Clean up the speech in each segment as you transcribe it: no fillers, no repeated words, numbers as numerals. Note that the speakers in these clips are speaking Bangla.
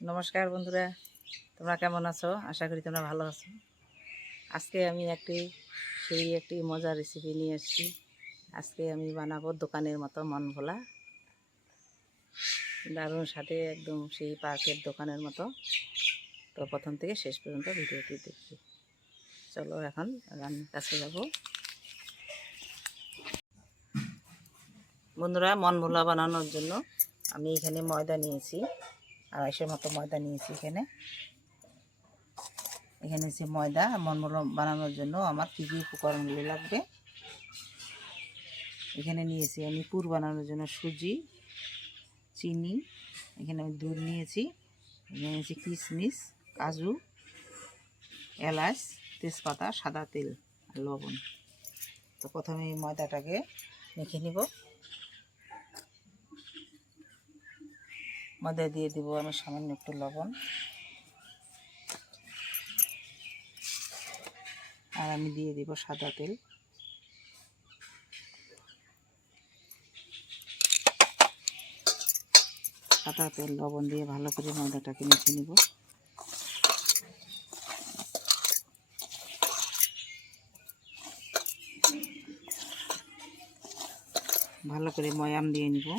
নমস্কার বন্ধুরা, তোমরা কেমন আছো? আশা করি তোমরা ভালো আছো। আজকে আমি একটি মজার রেসিপি নিয়ে এসেছি। আজকে আমি বানাবো দোকানের মতো মন ভোলা, দারুণ সাথে একদম সেই পার্কের দোকানের মতো। তো প্রথম থেকে শেষ পর্যন্ত ভিডিওটি দেখি। চলো এখন রান্নার কাছে যাব। বন্ধুরা, মন ভোলা বানানোর জন্য আমি এখানে ময়দা নিয়েছি, 250 মতো ময়দা নিয়েছি। এখানে হচ্ছে ময়দা। মন ভোলা বানানোর জন্য আমার কী কী উপকরণগুলো লাগবে এখানে নিয়েছি। আমি পুর বানানোর জন্য সুজি, চিনি, এখানে আমি দুধ নিয়েছি, এখানে নিয়েছি কিশমিশ, কাজু, এলাচ, তেজপাতা, সাদা তেল আর লবণ। তো প্রথমে এই ময়দাটাকে মেখে নিব। ময়দা দিয়ে দিব আমি সামান্য একটু লবণ, আর আমি দিয়ে দিব সাদা তেল। সাদা তেল লবণ দিয়ে ভালো করে ময়দাটাকে মেখে নিব। ভালো করে ময়াম দিয়ে নিব।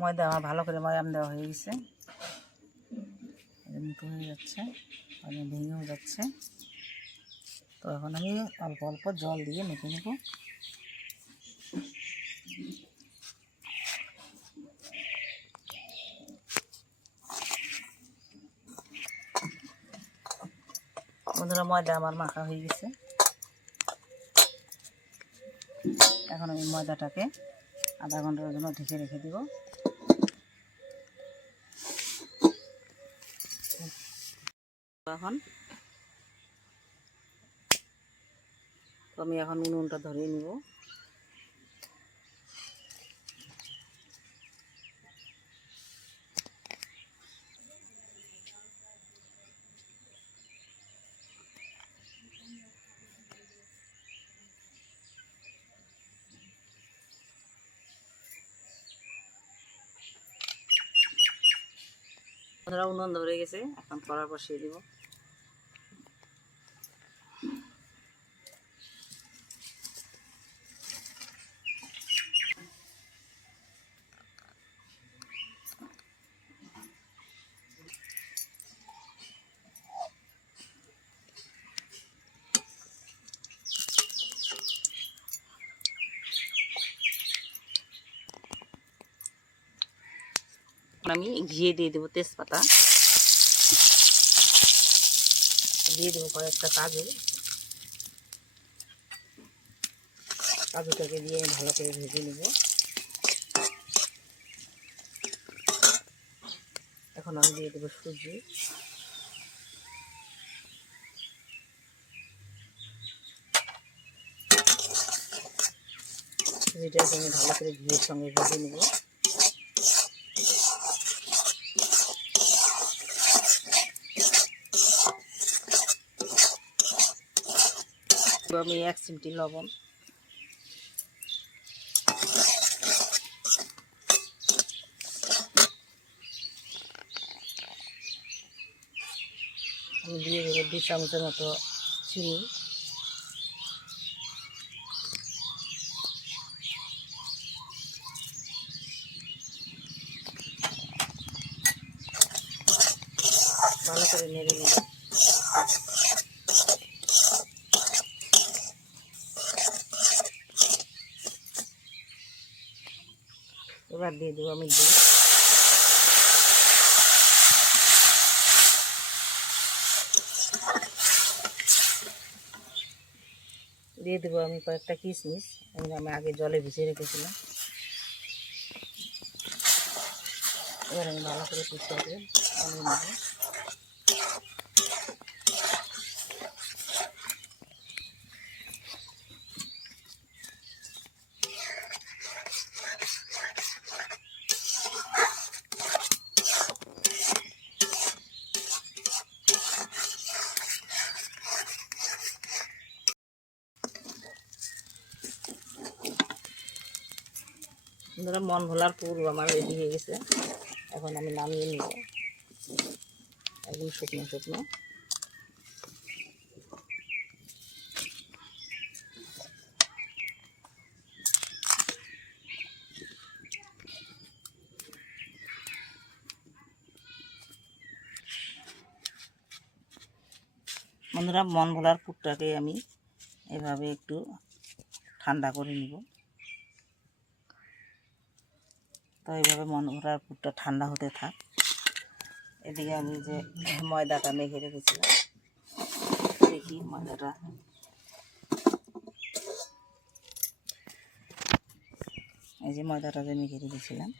ময়দা আমার ভালো করে ময়াম দেওয়া হয়ে গেছে, মতো হয়ে যাচ্ছে, ভেঙেও যাচ্ছে। তো এখন আমি অল্প অল্প জল দিয়ে মেখে নেব। বন্ধুরা, ময়দা আমার মাখা হয়ে গেছে। এখন আমি ময়দাটাকে আধা ঘন্টার জন্য ঢেকে রেখে দিব। আমি এখন উনুনটা ধরিয়ে নিব। উনুন ধরে গেছে, এখন কড়া বসিয়ে দিব। আমি ঘিয়ে দিয়ে দেবো তেজপাতা, দিয়ে দেবো কয়েকটা কাজুটাকে দিয়ে ভালো করে ভেজে নেব। এখন আমি দিয়ে দেবো সুজি, সুজিটাকে আমি ভালো করে ঘিয়ের সঙ্গে ভেজে নেব। আমি 1 চিমটি লবণ, আমি দিয়ে দেবো 2 চামচের মতো চিনি, ভালো করে নেড়ে নেব। এবার দিয়ে দেবো আমি দুধ, দিয়ে দেবো আমি কয়েকটা কিশমিশ, আমি আগে জলে ভিজিয়ে রেখেছিলাম। এবার আমি ভালো করে পিছিয়ে দিয়ে আনিয়ে নেব। বন্ধুরা, মন ভোলার পুর আমার রেডি হয়ে গেছে। এখন আমি নামিয়ে নিব, একদম শুকনো শুকনো। বন্ধুরা, মন ভোলার পুরটাকে আমি এভাবে একটু ঠান্ডা করে নিব। তো এইভাবে মন ভোলার পুরটা ঠান্ডা হতে থাক। এদিকে আমি যে ময়দাটা মেখে রেখেছিলাম, দেখি ময়দাটা এই যে ময়দাটা যে মেখে রেখেছিলাম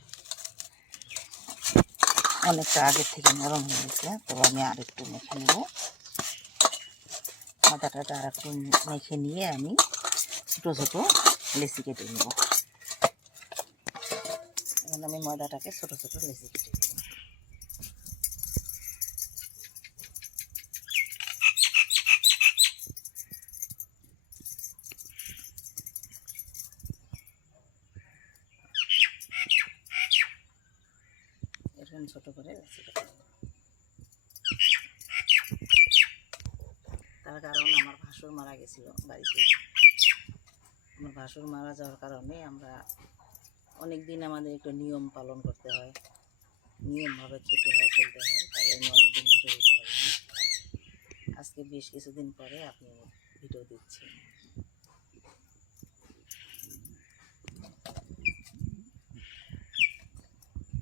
অনেকটা আগের থেকে নরম হয়ে গেছে। তবে আমি আর একটু মেখে নেব। ময়দাটা আর একটু মেখে নিয়ে আমি ছোটো ছোটো লেচি কেটে নেব। এখন আমি ময়দাটাকে ছোটো ছোটো লেচি কেটে নেব। এরকম ছোটো করে লেচি কেটে নেব। তার কারণ আমার ভাসুর মারা গেছিল বাড়িতে। আমার ভাসুর মারা যাওয়ার কারণে আমরা অনেক দিন আমাদের একটু নিয়ম পালন করতে হয়, নিয়মভাবে খেতে হয়, চলতে হয়। তাই আমি অনেকদিন ভিডিও দিতে পারিনি। আজকে বেশ কিছুদিন পরে আপনি ভিডিও দিচ্ছি।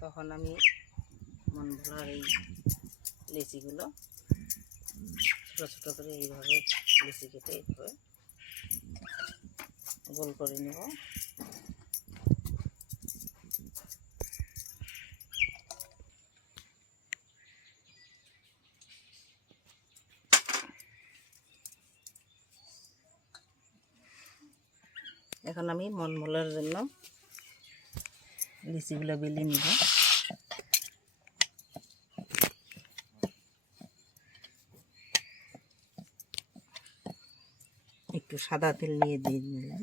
তখন আমি মন ভোলার এই লেচিগুলো ছোটো ছোটো করে এইভাবে লেচি কেটে এইভাবে গোল করে নেব। এখন আমি মন ভোলার জন্য লিচিগুলো বেলে নিব। একটু সাদা তেল নিয়ে দিয়ে নিলাম।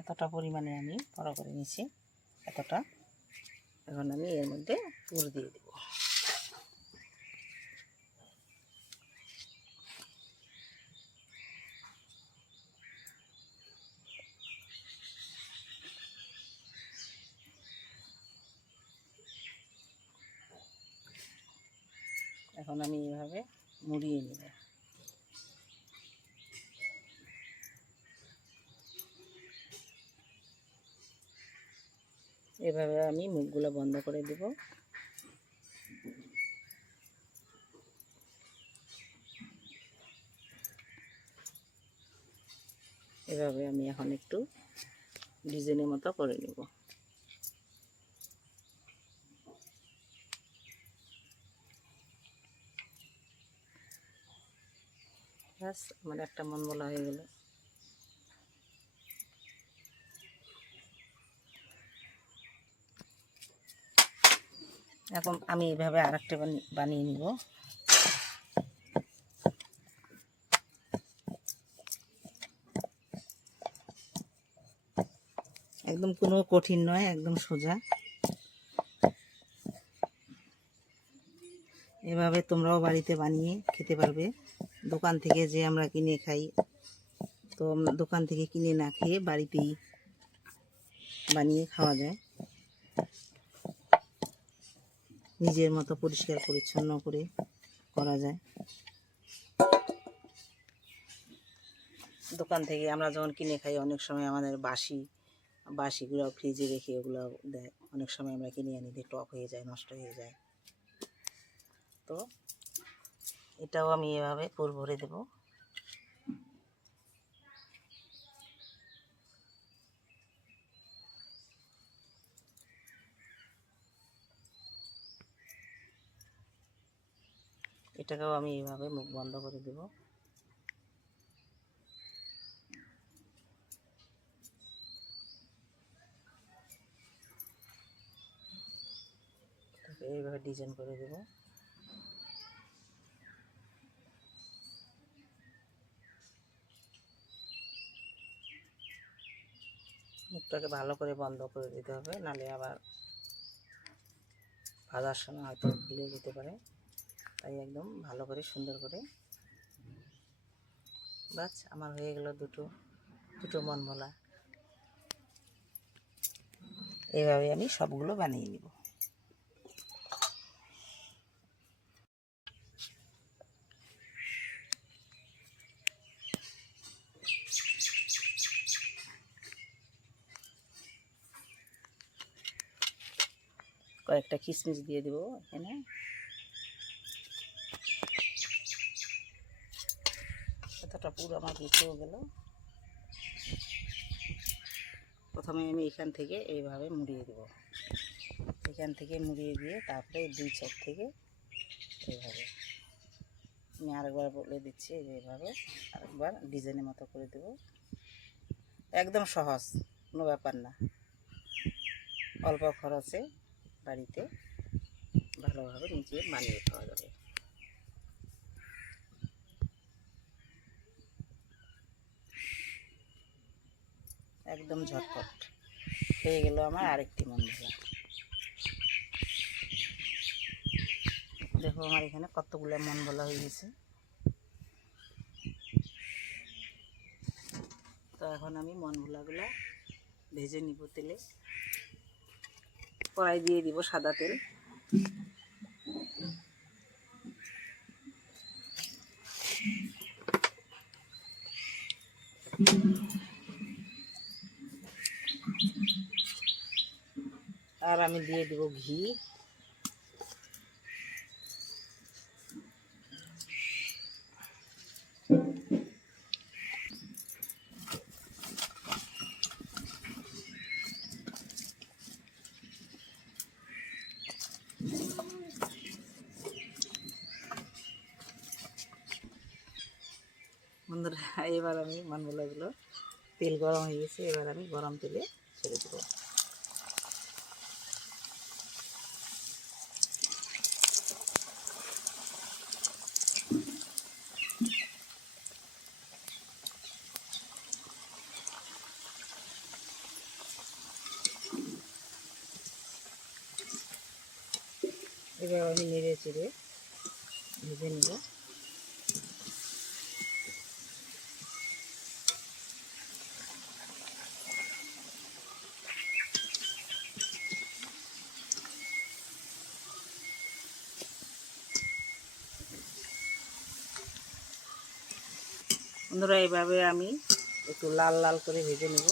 এতটা পরিমাণে আমি বড় করে নিয়েছি, এতটা। এখন আমি এর মধ্যে পুর দিয়ে দেব। এখন আমি এইভাবে মুড়িয়ে নেব। এভাবে আমি মুখগুলো বন্ধ করে দেব। এভাবে আমি এখন একটু ডিজাইনের মতো করে নেব। ব্যাস, আমার একটা মন ভোলা হয়ে গেল। এখন আমি এইভাবে আরেকটা বানিয়ে নিব। একদম কোনো কঠিন নয়, একদম সোজা। এভাবে তোমরাও বাড়িতে বানিয়ে খেতে পারবে। দোকান থেকে যে আমরা কিনে খাই, তো দোকান থেকে কিনে না খেয়ে বাড়িতেই বানিয়ে খাওয়া যায়। নিজের মতো পরিষ্কার পরিচ্ছন্ন করে করা যায়। দোকান থেকে আমরা যখন কিনে খাই অনেক সময় আমাদের বাসিগুলো ফ্রিজে রেখে ওগুলো দেয়। অনেক সময় আমরা কিনে আনি দিয়ে টক হয়ে যায়, নষ্ট হয়ে যায়। তো এটাও আমি এভাবে পুর ভরে দেব। এটাকেও আমি এইভাবে মুখ বন্ধ করে দেব। এইভাবে ডিজাইন করে দেব। মুখটাকে ভালো করে বন্ধ করে দিতে হবে, নাহলে আবার ভাজার সময় হয়তো খুলে যেতে পারে। তাই একদম ভালো করে সুন্দর করে। বাস আমার হয়ে গেল দুটো মনমোলা। এইভাবে আমি সবগুলো বানিয়ে নিব। কয়েকটা কিশমিশ দিয়ে দেবো এখানে। এতটা পুরো আমার গুছিয়ে গেল। প্রথমে আমি এখান থেকে এইভাবে মুড়িয়ে দেব, এখান থেকে মুড়িয়ে দিয়ে তারপরে দুই সাইড থেকে এইভাবে। আমি আরেকবার বলে দিচ্ছি, এইভাবে আরেকবার ডিজাইনের মতো করে দেব। একদম সহজ, কোনো ব্যাপার না। অল্প খরচে বাড়িতে ভালোভাবে নিজে বানিয়ে খাওয়া যাবে। একদম ঝটপট হয়ে গেল আমার আরেকটি মনমোলা। দেখো আমার এখানে কতগুলো মনমোলা হয়ে গেছে। তো এখন আমি মনমোলাগুলো ভেজে নিব তেলে। কড়াই দিয়ে দিব সাদা তেল। আর আমি দিয়ে দেব ঘি। বন্ধুরা এবার আমি মনমোলাগুলো, তেল গরম হয়ে গেছে, এবার আমি গরম তেলে ছেড়ে দেবো। এবার আমি নেড়ে চেড়ে ভেজে নেব। বন্ধুরা এইভাবে আমি একটু লাল লাল করে ভেজে নেব।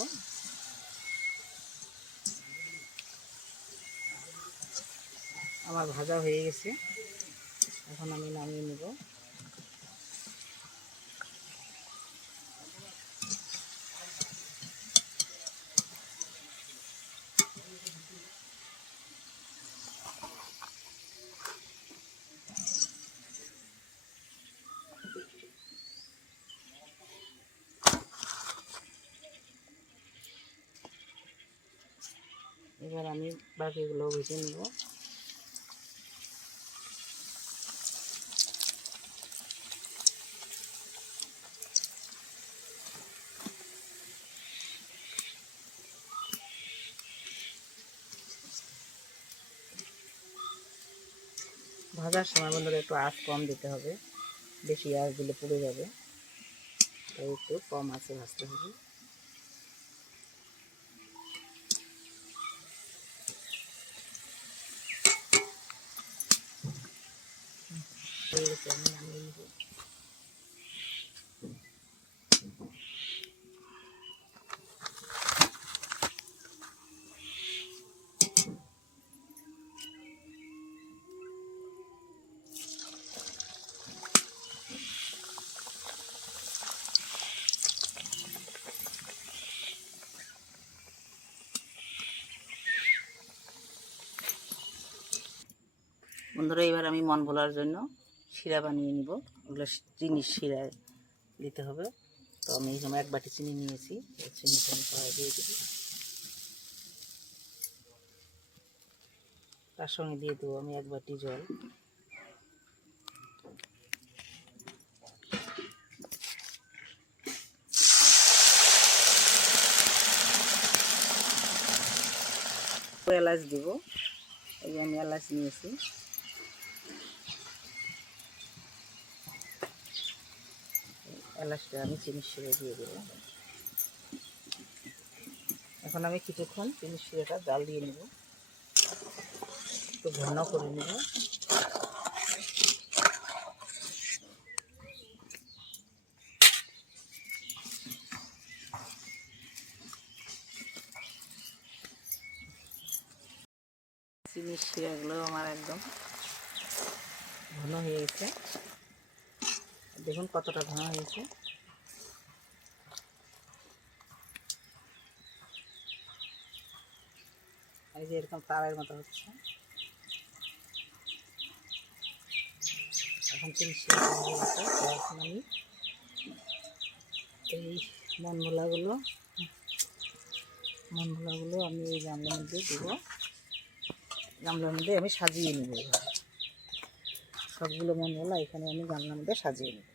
আমার ভাজা হয়ে গেছে, এখন আমি নামিয়ে নেব। এবার আমি বাকিগুলো ভেজে নেব। ভাজার সময় বন্ধুরা একটু আঁচ কম দিতে হবে, বেশি আঁচ দিলে পুড়ে যাবে, তাই একটু কম আঁচে ভাজতে হবে। আমি নামিয়ে নেব। বন্ধুরা এবার আমি মনমোলার জন্য শিরা বানিয়ে নিব। ওগুলো চিনির শিরায় দিতে হবে। তো আমি এই সময় 1 বাটি চিনি নিয়েছি, চিনিটা আমি কড়াই দিয়ে দেব। তার সঙ্গে দিয়ে দেবো আমি 1 বাটি জল। এলাচ দেব, এই যে আমি এলাচ নিয়েছি। এলাচটা আমি চিনির শিরা দিয়ে দেব। এখন আমি কিছুক্ষণ চিনির শিরাটা জাল দিয়ে নেব, একটু ঘন করে নেব। চিনির শিরাগুলো আমার একদম ঘন হয়ে গেছে, দেখুন কতটা ঘন হয়েছে। এই যে এরকম তারের মতো হচ্ছে। এখন চিনি শিরা হয়ে গেছে। এখন আমি এই মনমোলাগুলো আমি এই গামলার মধ্যে দেবো। গামলার মধ্যে আমি সাজিয়ে নেব, সবগুলো মনমোলা এখানে আমি গামলার মধ্যে সাজিয়ে নেব।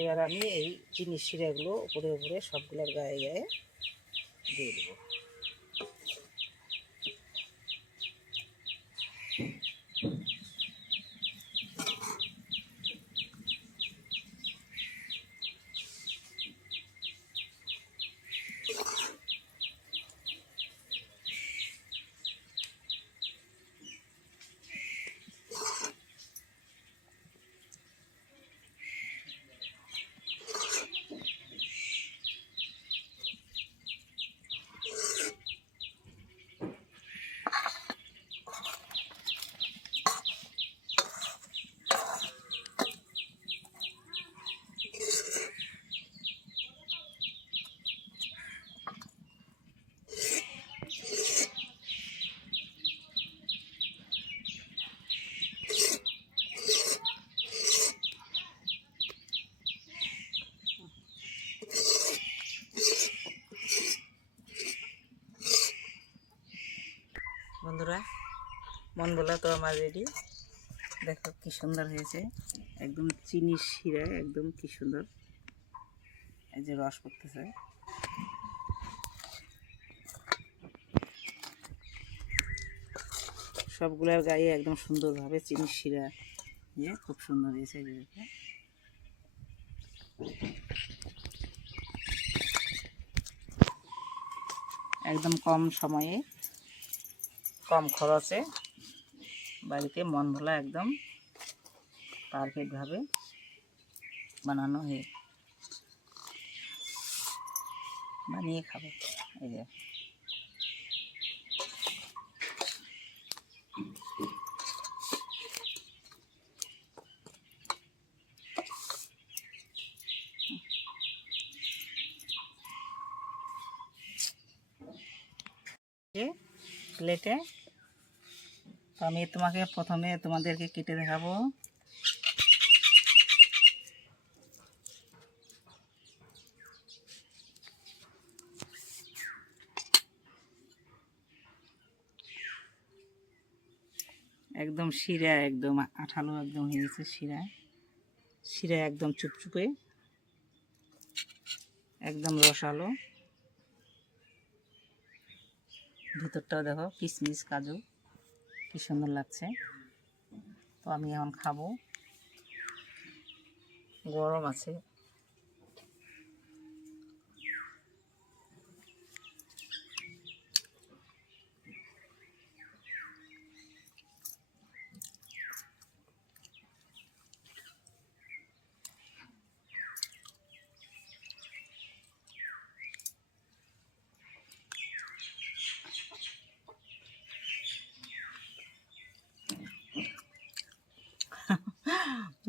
এবার আমি এই চিনির শিরাগুলো উপরে উপরে সবগুলোর গায়ে গায়ে দিয়ে দেবো। বন্ধুরা, মনমোলা তো আমার রেডি। দেখো কি সুন্দর হয়েছে, একদম চিনির শিরা, একদম কি সুন্দর। এই যে রস পড়তেছে। সবগুলোর গায়ে একদম সুন্দরভাবে চিনির শিরা দিয়ে খুব সুন্দর হয়েছে। একদম কম সময়ে কম খরচে বাড়িতে মনমোলা একদম পারফেক্টভাবে বানানো হয়ে বানিয়ে খাবো। এই যে প্লেটে, তো আমি তোমাদেরকে কেটে দেখাবো। একদম শিরা একদম আঠালো একদম হয়ে গেছে। শিরা একদম চুপচুপে, একদম রসালো। ভিতরটাও দেখো কিশমিশ কাজু কি সুন্দর লাগছে। তো আমি এখন খাবো, গরম আছে।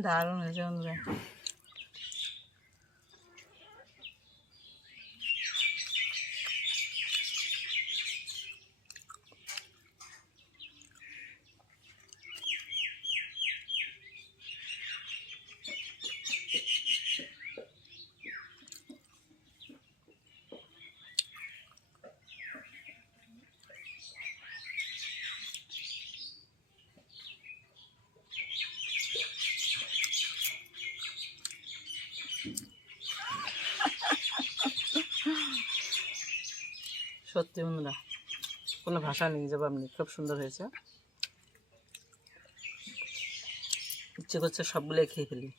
দারুণ হয়েছে বন্ধুরা। সত্যি বন্ধুরা, কোনো ভাষা নেই, জবাব নেই, খুব সুন্দর হয়েছে। ইচ্ছে করছে সবগুলোই খেয়ে ফেলি।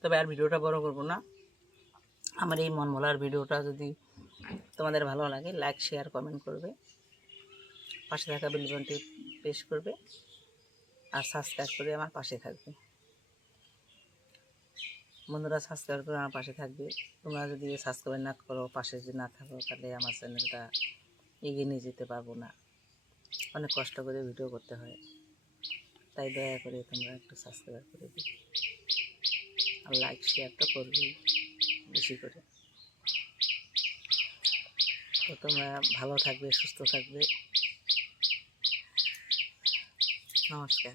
তবে আর ভিডিওটা বড় করব না। আমার এই মন ভোলার ভিডিওটা যদি তোমাদের ভালো লাগে, লাইক শেয়ার কমেন্ট করবে, পাশে থাকা বেল বাটনটি প্রেস করবে, আর সাবস্ক্রাইব করে আমার পাশে থাকবে। বন্ধুরা, সাবস্ক্রাইব করে আমার পাশে থাকবে। তোমরা যদি সাবস্ক্রাইব না করো, পাশে যদি না থাকো, তাহলে আমার চ্যানেলটা এগিয়ে নিয়ে যেতে পারবো না। অনেক কষ্ট করে ভিডিও করতে হয়, তাই দয়া করে তোমরা একটু সাবস্ক্রাইব করে দিও, আর লাইক শেয়ার তো করবেই বেশি করে। তো তোমরা ভালো থাকবে, সুস্থ থাকবে। নমস্কার।